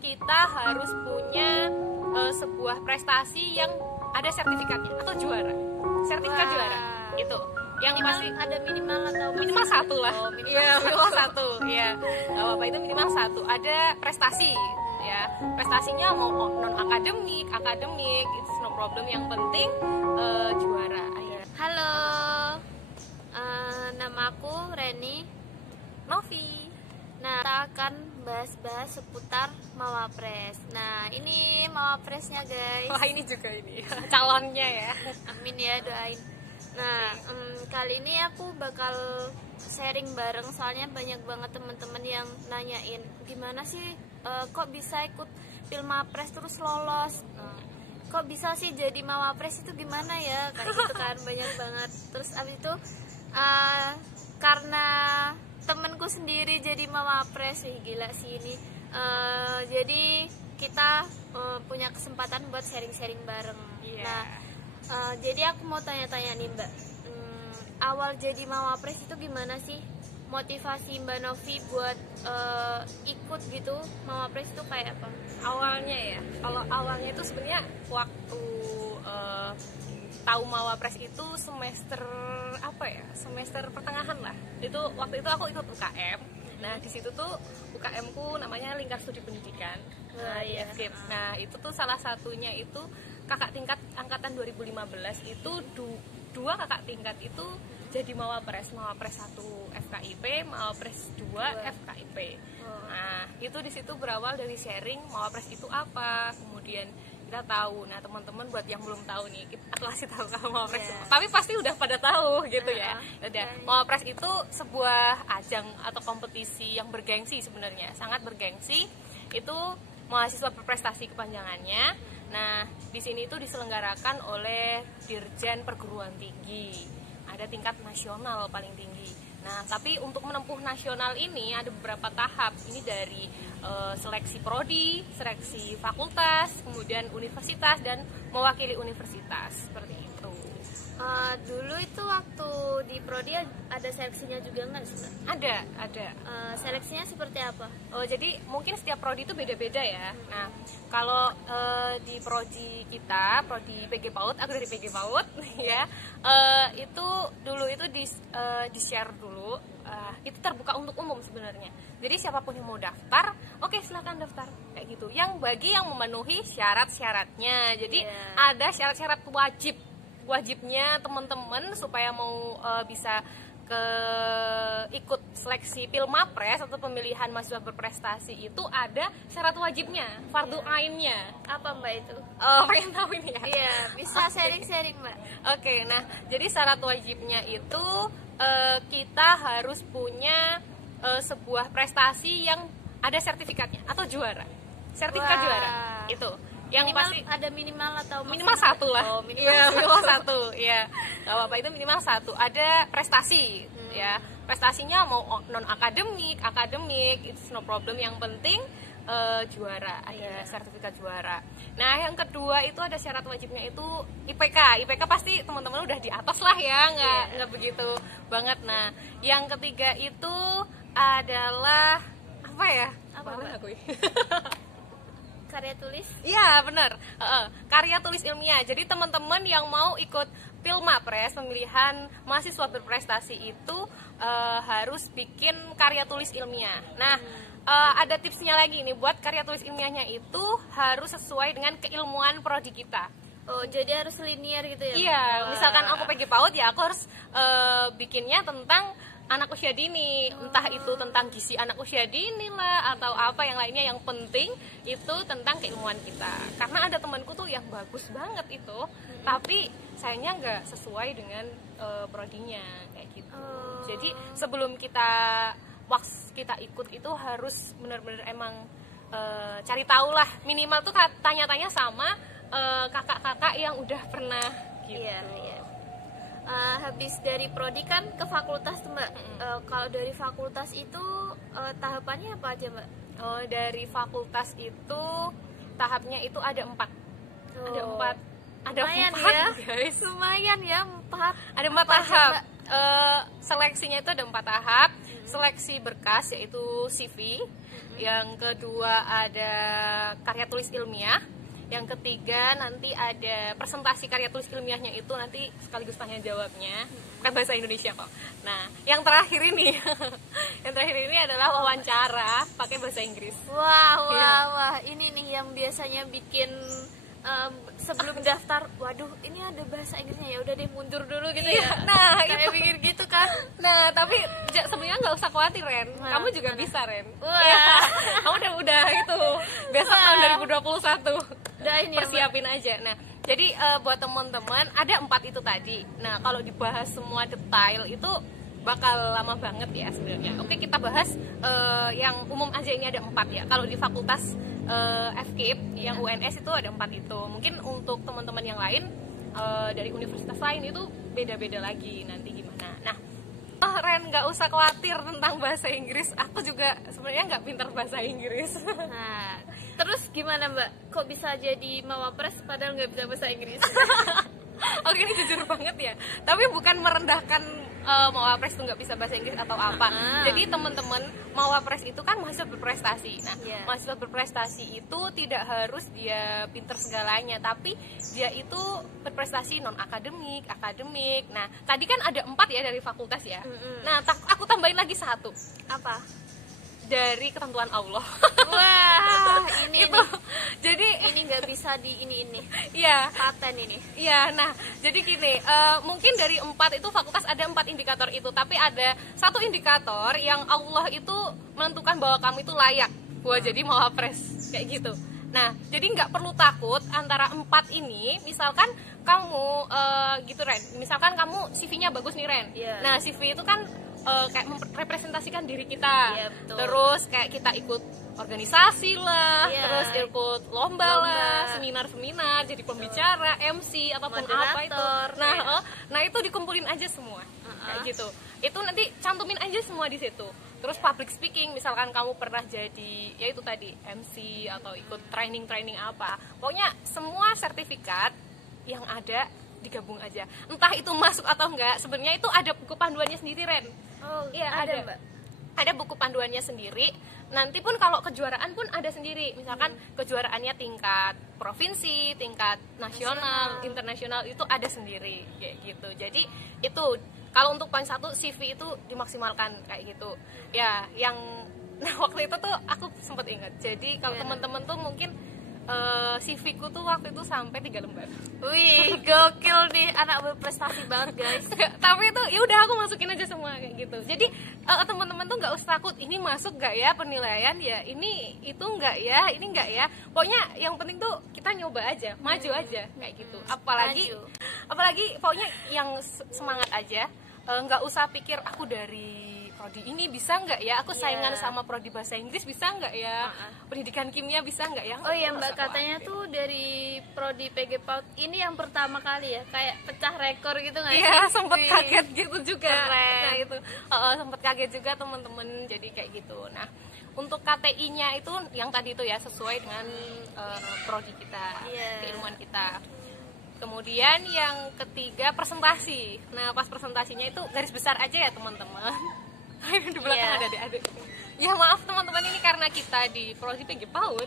Kita harus punya sebuah prestasi yang ada sertifikatnya atau juara. Sertifikat juara itu yang minimal pasti ada minimal atau minimal satu lah. Oh, minimal Iya, minimal satu. Iya. Gak apa-apa, itu minimal satu. Ada prestasi ya. Prestasinya mau non akademik, akademik, itu no problem, yang penting juara. Ayo. Halo, nama aku Reni Novi. Nah, kita akan bahas-bahas seputar Mawapres. Nah, ini Mawapresnya guys. Wah, ini juga ini calonnya ya. Amin ya, doain. Nah, kali ini aku bakal sharing bareng, soalnya banyak banget teman-teman yang nanyain gimana sih kok bisa ikut Pilmapres terus lolos. Kok bisa sih jadi Mawapres itu gimana ya, kayak gitu kan. Banyak banget. Terus abis itu karena temenku sendiri jadi Mawapres, gila sih ini. Jadi kita punya kesempatan buat sharing-sharing bareng. Iya. Nah, jadi aku mau tanya-tanya nih Mbak, awal jadi Mawapres itu gimana sih? Motivasi Mbak Novi buat ikut gitu Mawapres itu kayak apa? Awalnya ya, kalau awalnya itu sebenarnya waktu tahu Mawapres itu semester apa ya, semester pertengahan lah. Itu waktu itu aku ikut UKM. Nah di situ tuh UKM ku namanya Lingkar Studi Pendidikan. Nah di FGIP. Nah itu tuh salah satunya itu kakak tingkat angkatan 2015 itu dua kakak tingkat itu jadi Mawapres 1 FKIP, Mawapres 2 FKIP. Nah itu di situ berawal dari sharing Mawapres itu apa, kemudian kita tahu. Nah teman-teman buat yang belum tahu nih, aku kasih tahu kalau Mawapres, tapi pasti udah pada tahu gitu ya. Udah, Mawapres itu sebuah ajang atau kompetisi yang bergengsi sebenarnya, sangat bergengsi. Itu mahasiswa berprestasi kepanjangannya. Nah di sini itu diselenggarakan oleh Dirjen Perguruan Tinggi, ada tingkat nasional paling tinggi. Nah, tapi untuk menempuh nasional ini ada beberapa tahap. Ini dari seleksi prodi, seleksi fakultas, kemudian universitas, dan mewakili universitas, seperti itu. Dulu itu waktu di prodi ada seleksinya juga nggak sih Mbak? Ada. Seleksinya seperti apa? Oh, jadi mungkin setiap prodi itu beda-beda ya. Nah, kalau di prodi kita, prodi PG PAUD, aku dari PG PAUD ya, itu dulu itu di share dulu, itu terbuka untuk umum sebenarnya. Jadi siapapun yang mau daftar, oke silahkan daftar kayak gitu. Yang bagi yang memenuhi syarat-syaratnya. Jadi ada syarat-syarat wajibnya teman-teman supaya mau bisa ikut seleksi Pilmapres atau pemilihan mahasiswa berprestasi itu ada syarat wajibnya, fardu ainnya. Apa Mbak itu? Pengen tahu ini ya? Iya, bisa sharing-sharing Mbak. Oke, nah jadi syarat wajibnya itu kita harus punya sebuah prestasi yang ada sertifikatnya atau juara. Sertifikat juara itu. Yang minimal pasti ada minimal atau minimal satu lah. Oh, minimal satu. Iya. Gak apa-apa, itu minimal satu. Ada prestasi ya. Prestasinya mau non akademik, akademik, itu no problem, yang penting juara, ada sertifikat juara. Nah, yang kedua itu ada syarat wajibnya itu IPK. IPK pasti teman-teman udah di atas lah ya, nggak begitu banget. Nah, yang ketiga itu adalah apa ya? Apa aku? Karya tulis? Iya benar, karya tulis ilmiah. Jadi teman-teman yang mau ikut Pilmapres, pemilihan mahasiswa berprestasi itu harus bikin karya tulis ilmiah. Nah ada tipsnya lagi nih, buat karya tulis ilmiahnya itu harus sesuai dengan keilmuan prodi kita. Oh, jadi harus linear gitu ya? Iya, misalkan aku PG PAUD ya aku harus bikinnya tentang anak usia dini, entah itu tentang gizi anak usia dini lah atau apa yang lainnya. Yang penting itu tentang keilmuan kita. Karena ada temanku tuh yang bagus banget itu, tapi sayangnya nggak sesuai dengan prodinya kayak gitu. Jadi sebelum kita ikut itu harus benar-benar emang cari tahu lah, minimal tuh tanya-tanya sama kakak-kakak yang udah pernah gitu. Iya. Habis dari prodi kan ke fakultas tuh Mbak. Kalau dari fakultas itu tahapannya apa aja Mbak? Dari fakultas itu tahapnya itu ada 4. Ada lumayan 4 ya, guys. Lumayan ya, 4. Ada 4 tahap. Seleksinya itu ada 4 tahap. seleksi berkas yaitu CV, yang kedua ada karya tulis ilmiah, yang ketiga nanti ada presentasi karya tulis ilmiahnya itu nanti sekaligus tanya jawabnya, bukan bahasa Indonesia kok. Nah, yang terakhir ini, yang terakhir ini adalah wawancara pakai bahasa Inggris. Wah, ini nih yang biasanya bikin sebelum daftar, waduh ini ada bahasa Inggrisnya, ya udah deh mundur dulu gitu ya. Nah, kayak itu pikir gitu kan. Nah, tapi sebenarnya nggak usah khawatir, Ren. Kamu juga bisa, Ren. Wah. Ya, kamu udah itu. Besok tahun 2021. Doain ya, persiapin aja. Nah, jadi buat teman-teman ada 4 itu tadi. Nah, kalau dibahas semua detail itu bakal lama banget ya sebenarnya. Oke, kita bahas yang umum aja, ini ada 4 ya. Kalau di fakultas FKIP yang UNS itu ada 4 itu. Mungkin untuk teman-teman yang lain dari universitas lain itu beda-beda lagi nanti gimana. Nah, Ren, nggak usah khawatir tentang bahasa Inggris. Aku juga sebenarnya nggak pintar bahasa Inggris. Nah, terus gimana Mbak? Kok bisa jadi mawapres padahal nggak bisa bahasa Inggris? Oke, ini jujur banget ya. Tapi bukan merendahkan mawapres itu nggak bisa bahasa Inggris atau apa. Jadi teman-teman, mawapres itu kan mahasiswa berprestasi. Nah, mahasiswa berprestasi itu tidak harus dia pinter segalanya, tapi dia itu berprestasi non akademik, akademik. Nah, tadi kan ada 4 ya dari fakultas ya. Nah, aku tambahin lagi 1. Apa? Dari ketentuan Allah. Wah, ini itu. nih. Jadi ini nggak bisa di ini. Iya. Paten ini. Iya, nah jadi gini, mungkin dari 4 itu fakultas ada 4 indikator itu, tapi ada 1 indikator yang Allah itu menentukan bahwa kamu itu layak buat jadi mawapres kayak gitu. Nah, jadi nggak perlu takut antara 4 ini. Misalkan kamu gitu Ren, misalkan kamu CV-nya bagus nih Ren. Nah, CV itu kan kayak merepresentasikan diri kita, terus kayak kita ikut organisasi lah, terus ikut lomba lah, seminar-seminar, jadi pembicara, MC ataupun apa itu. Nah itu dikumpulin aja semua, kayak gitu. Itu nanti cantumin aja semua di situ. Terus public speaking, misalkan kamu pernah jadi, ya itu tadi MC atau ikut training apa, pokoknya semua sertifikat yang ada digabung aja. Entah itu masuk atau enggak, sebenarnya itu ada buku panduannya sendiri Ren. Oh iya, ada Mbak. Ada buku panduannya sendiri. Nanti pun kalau kejuaraan pun ada sendiri. Misalkan kejuaraannya tingkat provinsi, tingkat nasional, internasional itu ada sendiri kayak gitu. Jadi itu kalau untuk poin 1 CV itu dimaksimalkan kayak gitu. Ya, yang waktu itu tuh aku sempat ingat. Jadi kalau teman-teman tuh mungkin CV ku tuh waktu itu sampai 3 lembar. Wih, gokil nih, anak berprestasi banget guys. Tapi itu ya udah aku masukin aja semua kayak gitu. Jadi teman-teman tuh nggak usah takut ini masuk nggak ya penilaian ya, ini itu nggak ya, ini nggak ya. Pokoknya yang penting tuh kita nyoba aja, maju aja kayak gitu. Apalagi pokoknya yang semangat aja, nggak usah pikir aku dari prodi ini bisa nggak ya, aku saingan sama prodi bahasa Inggris bisa nggak ya, pendidikan kimia bisa nggak ya. Oh iya Mbak, katanya tuh dari prodi PG PAUD ini yang pertama kali ya kayak pecah rekor gitu nggak sih? Iya, sempet kaget gitu juga. Keren. Nah itu sempet kaget juga teman-teman, jadi kayak gitu. Nah untuk KTI-nya itu yang tadi itu ya sesuai dengan prodi kita, keilmuan kita. Kemudian yang ketiga presentasi. Nah pas presentasinya itu garis besar aja ya teman-teman. Di belakang ada adik-adik. Ya maaf teman-teman, ini karena kita di prodi PG PAUD.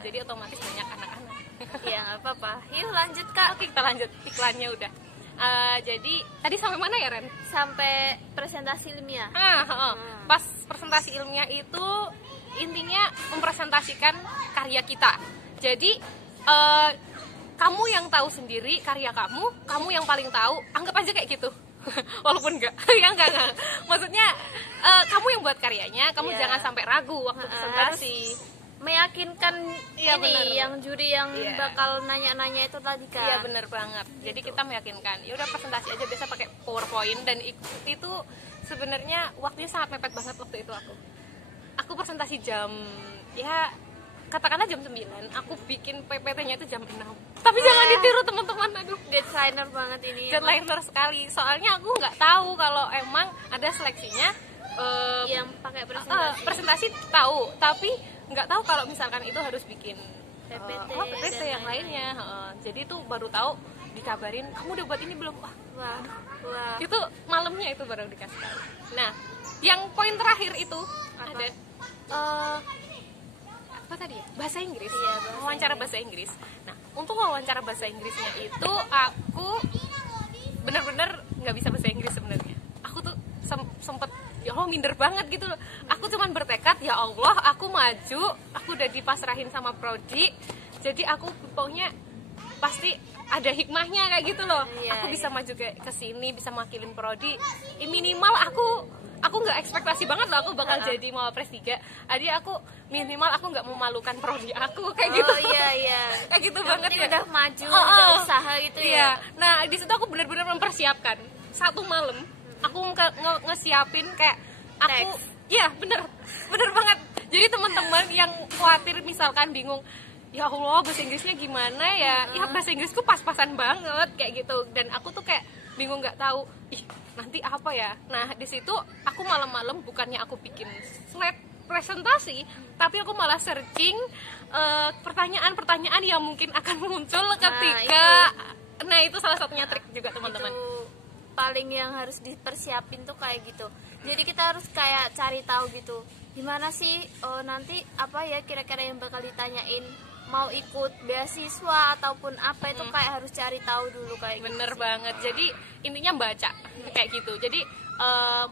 Jadi otomatis banyak anak-anak. Iya nggak apa-apa. Yuk lanjut Kak. Oke, kita lanjut, iklannya udah. Jadi tadi sampai mana ya Ren? Sampai presentasi ilmiah. Pas presentasi ilmiah itu intinya mempresentasikan karya kita. Jadi kamu yang tahu sendiri karya kamu yang paling tahu, anggap aja kayak gitu. Walaupun enggak, maksudnya kamu yang buat karyanya, kamu jangan sampai ragu waktu presentasi. Meyakinkan ini bener. Yang juri yang bakal nanya-nanya itu tadi kan. Iya benar banget. Jadi kita meyakinkan. Ya udah presentasi aja, biasa pakai PowerPoint, dan itu sebenarnya waktunya sangat mepet banget waktu itu aku presentasi jam katakanlah jam 9, aku bikin PPT-nya itu jam 6. Tapi jangan ditiru teman-teman, aduh. Deadliner banget ini. Deadliner sekali. Soalnya aku nggak tahu kalau emang ada seleksinya yang pakai presentasi tahu, tapi nggak tahu kalau misalkan itu harus bikin PPT yang lainnya. Jadi itu baru tahu, dikabarin kamu udah buat ini belum? Wah. Wah. Itu malamnya itu baru dikasih tahu. Nah, yang poin terakhir itu Apa? ada apa tadi ya? Bahasa Inggris. Iya, Wawancara bahasa Inggris. Nah, untuk wawancara bahasa Inggrisnya itu aku bener-bener nggak bisa bahasa Inggris sebenarnya. Aku tuh sempet ya Allah minder banget gitu loh. Aku cuman bertekad, ya Allah aku maju, aku udah dipasrahin sama prodi, jadi aku pokoknya pasti ada hikmahnya kayak gitu loh. Iya, Aku bisa maju ke sini, bisa makilin prodi. Minimal aku nggak ekspektasi banget loh aku bakal jadi Mawapres 3. Jadi aku minimal aku nggak memalukan prodi aku kayak gitu. Oh iya. Kayak gitu Yang banget penting ya. udah maju, udah usaha gitu Iya. ya. Nah, di situ aku benar-benar mempersiapkan. Satu malam aku ngesiapin kayak aku Teks. iya, bener banget. Jadi teman-teman yang khawatir misalkan bingung, ya Allah bahasa Inggrisnya gimana ya? Ya bahasa Inggrisku pas-pasan banget kayak gitu. Dan aku tuh kayak bingung nggak tahu, ih nanti apa ya? Nah di situ aku malam-malam bukannya aku bikin slide presentasi, tapi aku malah searching pertanyaan-pertanyaan yang mungkin akan muncul ketika nah itu salah satunya trik juga teman-teman. Itu paling yang harus dipersiapin tuh kayak gitu. Jadi kita harus kayak cari tahu gitu. Gimana sih nanti apa ya kira-kira yang bakal ditanyain, mau ikut beasiswa ataupun apa itu kayak harus cari tahu dulu kayak Bener gitu. banget. Jadi intinya baca kayak gitu. Jadi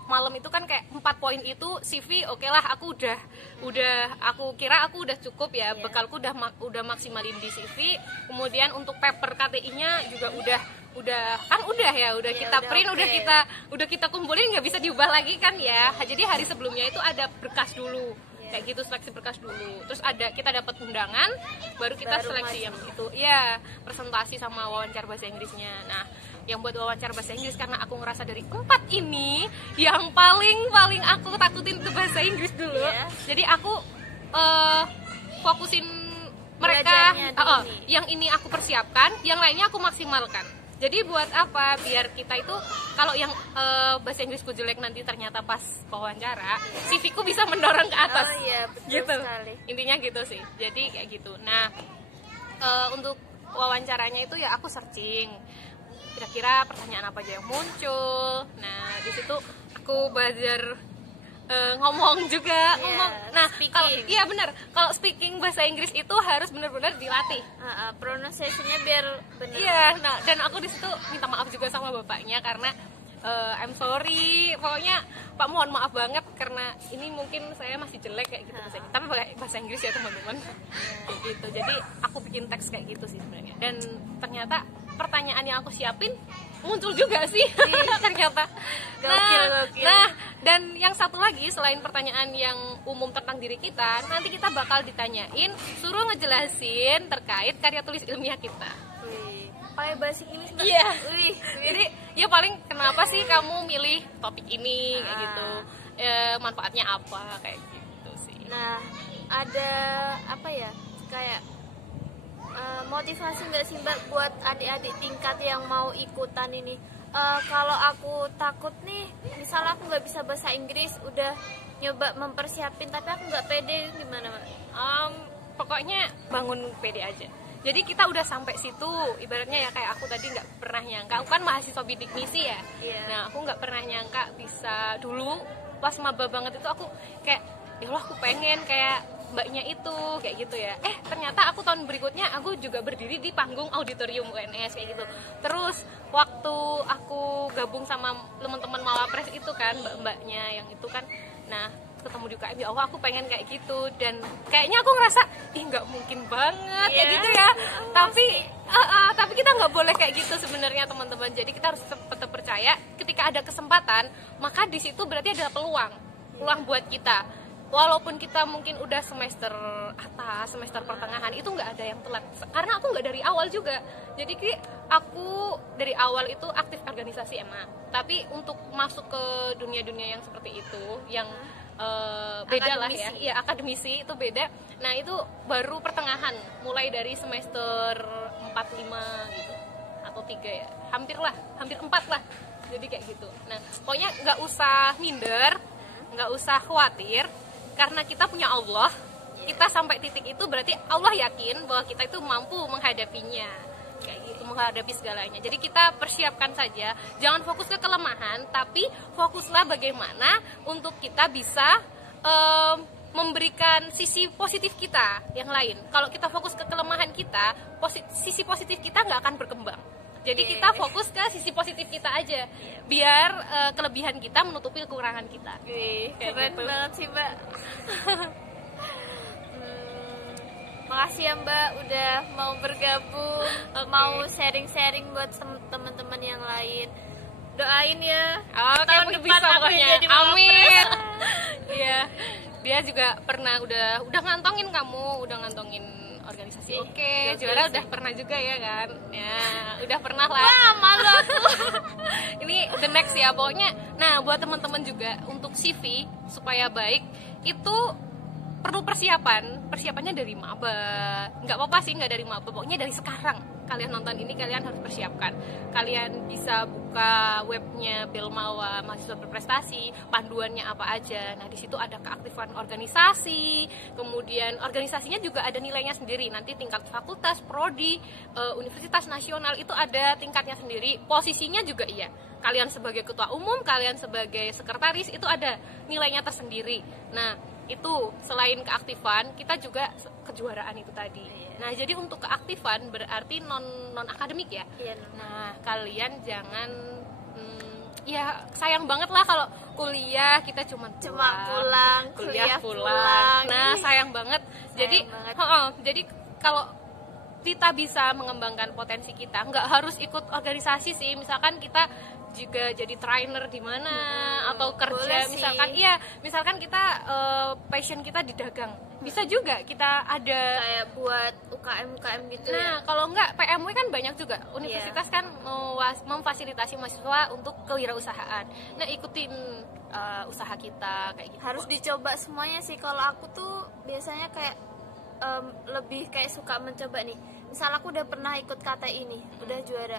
malam itu kan kayak 4 poin itu CV oke lah aku udah aku kira aku udah cukup ya. Bekalku udah maksimalin di CV. Kemudian untuk paper KTI-nya juga udah kita print, okay. udah kita kumpulin, nggak bisa diubah lagi kan ya. Jadi hari sebelumnya itu ada berkas dulu. Kayak gitu, seleksi berkas dulu. Terus kita dapat undangan, baru kita seleksi yang itu. Iya, presentasi sama wawancara bahasa Inggrisnya. Nah, yang buat wawancara bahasa Inggris karena aku ngerasa dari 4 ini yang paling aku takutin itu bahasa Inggris dulu. Jadi aku fokusin mereka yang ini aku persiapkan, yang lainnya aku maksimalkan. Jadi buat apa? Biar kita itu kalau yang bahasa Inggrisku jelek nanti ternyata pas wawancara, CV-ku bisa mendorong ke atas. Oh iya, betul gitu. sekali. Intinya gitu sih. Jadi kayak gitu. Nah, untuk wawancaranya itu ya aku searching. Kira-kira pertanyaan apa aja yang muncul. Nah, di situ aku belajar ngomong juga, Nah, kalau iya benar. Kalau speaking bahasa Inggris itu harus benar-benar dilatih. Pronunciation-nya biar benar. Iya, nah dan aku di situ minta maaf juga sama bapaknya karena I'm sorry, pokoknya Pak mohon maaf banget karena ini mungkin saya masih jelek kayak gitu tapi bahasa Inggris ya teman-teman. Kayak gitu. Jadi aku bikin teks kayak gitu sih sebenarnya. Dan ternyata pertanyaan yang aku siapin muncul juga sih ternyata. Nah, dan yang satu lagi selain pertanyaan yang umum tentang diri kita, nanti kita bakal ditanyain suruh ngejelasin terkait karya tulis ilmiah kita. Pakai basic ini Mbak. Iya. Jadi ya paling kenapa sih kamu milih topik ini kayak gitu, manfaatnya apa kayak gitu sih. Nah, ada apa ya kayak motivasi nggak sih Mbak buat adik-adik tingkat yang mau ikutan ini? Kalau aku takut nih, misalnya aku nggak bisa bahasa Inggris, udah nyoba mempersiapin tapi aku nggak pede, gimana Mbak? Pokoknya bangun pede aja. Jadi kita udah sampai situ, ibaratnya ya kayak aku tadi nggak pernah nyangka, aku kan mahasiswa bidik misi ya. Nah aku nggak pernah nyangka bisa dulu pas maba banget itu aku kayak ya Allah aku pengen kayak mbaknya itu kayak gitu ya. Ternyata aku tahun berikutnya aku juga berdiri di panggung auditorium UNS kayak gitu. Terus waktu aku gabung sama teman-teman Mawapres itu kan mbak-mbaknya yang itu kan, nah ketemu di UKM, ya Allah aku pengen kayak gitu. Dan kayaknya aku ngerasa nggak mungkin banget kayak gitu ya. Tapi kita nggak boleh kayak gitu sebenarnya teman-teman. Jadi kita harus tetap percaya ketika ada kesempatan, maka di situ berarti ada peluang buat kita. Walaupun kita mungkin udah semester atas, semester pertengahan, itu nggak ada yang telat. Karena aku nggak dari awal juga. Jadi aku dari awal itu aktif organisasi emang. Tapi untuk masuk ke dunia-dunia yang seperti itu, yang beda lah ya. Iya, akademisi itu beda. Nah itu baru pertengahan, mulai dari semester 4-5 gitu. Atau 3 ya, hampir 4 lah. Jadi kayak gitu. Nah pokoknya nggak usah minder, nggak usah khawatir. Karena kita punya Allah, kita sampai titik itu berarti Allah yakin bahwa kita itu mampu menghadapinya. kayak gitu, menghadapi segalanya. Jadi kita persiapkan saja, jangan fokus ke kelemahan, tapi fokuslah bagaimana untuk kita bisa memberikan sisi positif kita yang lain. Kalau kita fokus ke kelemahan kita, sisi positif kita nggak akan berkembang. Jadi kita fokus ke sisi positif kita aja, biar kelebihan kita menutupi kekurangan kita. Keren gitu banget sih Mbak. Makasih ya Mbak udah mau bergabung, mau sharing-sharing buat teman-teman yang lain. Doain ya. Tahun depan bisa pokoknya. Amin. Iya. Dia juga pernah udah ngantongin kamu, udah ngantongin organisasi. Oke, juara udah pernah juga ya kan? Ya, udah pernah lah. Wah, malu aku. Ini the next ya pokoknya. Nah, buat teman-teman juga untuk CV supaya baik itu perlu persiapannya dari maba. Nggak apa-apa sih nggak dari maba, pokoknya dari sekarang kalian nonton ini kalian harus persiapkan. Kalian bisa buka webnya Belmawa Mahasiswa Berprestasi, panduannya apa aja. Nah di situ ada keaktifan organisasi, kemudian organisasinya juga ada nilainya sendiri. Nanti tingkat fakultas, prodi, universitas nasional itu ada tingkatnya sendiri. Posisinya juga iya. Kalian sebagai ketua umum, kalian sebagai sekretaris itu ada nilainya tersendiri. Nah itu selain keaktifan kita juga kejuaraan itu tadi. Nah jadi untuk keaktifan berarti non akademik ya. Nah kalian jangan ya sayang banget lah kalau kuliah kita cuma pulang, kuliah pulang. Nah sayang banget. Jadi kalau kita bisa mengembangkan potensi kita, nggak harus ikut organisasi sih. Misalkan kita juga jadi trainer di mana atau kerja misalkan kita passion kita di dagang, bisa juga kita ada kayak buat UKM gitu. Nah kalau enggak PMW kan banyak juga universitas kan memfasilitasi mahasiswa untuk kewirausahaan. Nah ikutin usaha kita kayak gitu. Harus dicoba semuanya sih. Kalau aku tuh biasanya kayak lebih kayak suka mencoba nih. Misal aku udah pernah ikut kata ini, udah juara.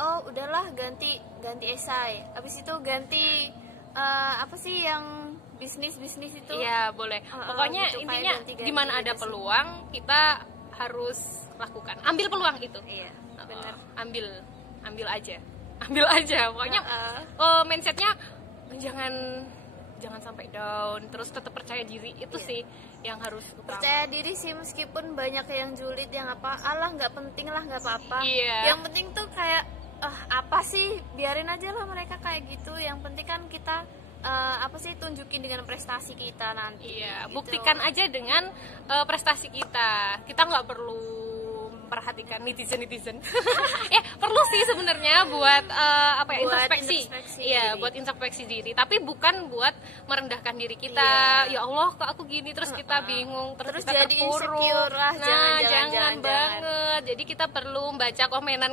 Oh udahlah ganti esai, habis itu ganti apa sih yang bisnis itu. Iya boleh, pokoknya gitu, intinya di mana ada peluang kita harus lakukan, ambil peluang itu. Iya benar. Ambil aja pokoknya. Mindsetnya jangan sampai down, terus tetap percaya diri itu sih yang harus utama. Percaya diri sih meskipun banyak yang julid yang nggak penting lah, nggak apa-apa. Yang penting tuh kayak apa sih, biarin aja lah mereka kayak gitu. Yang penting kan kita tunjukin dengan prestasi kita nanti. Gitu. Buktikan aja dengan prestasi kita. Kita nggak perlu memperhatikan netizen. Ya perlu sih sebenarnya buat introspeksi. Buat introspeksi diri. Tapi bukan buat merendahkan diri kita. Ya Allah kok aku gini, terus kita bingung, terus kita jadi terpuruk. Insecure lah. Jangan banget. Jadi kita perlu membaca komenan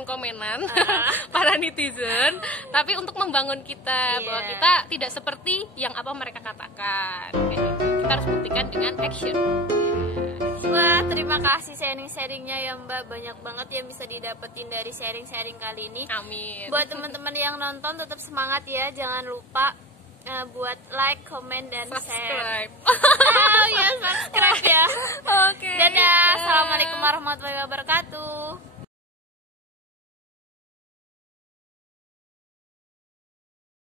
para netizen. Tapi untuk membangun kita bahwa kita tidak seperti yang apa mereka katakan. Kita harus buktikan dengan action. Wah, terima kasih sharing-sharingnya ya Mbak. Banyak banget yang bisa didapetin dari sharing-sharing kali ini. Amin. Buat teman-teman yang nonton tetap semangat ya. Jangan lupa buat like, comment, dan subscribe. Subscribe ya. Oke. Dadah. Assalamualaikum warahmatullahi wabarakatuh.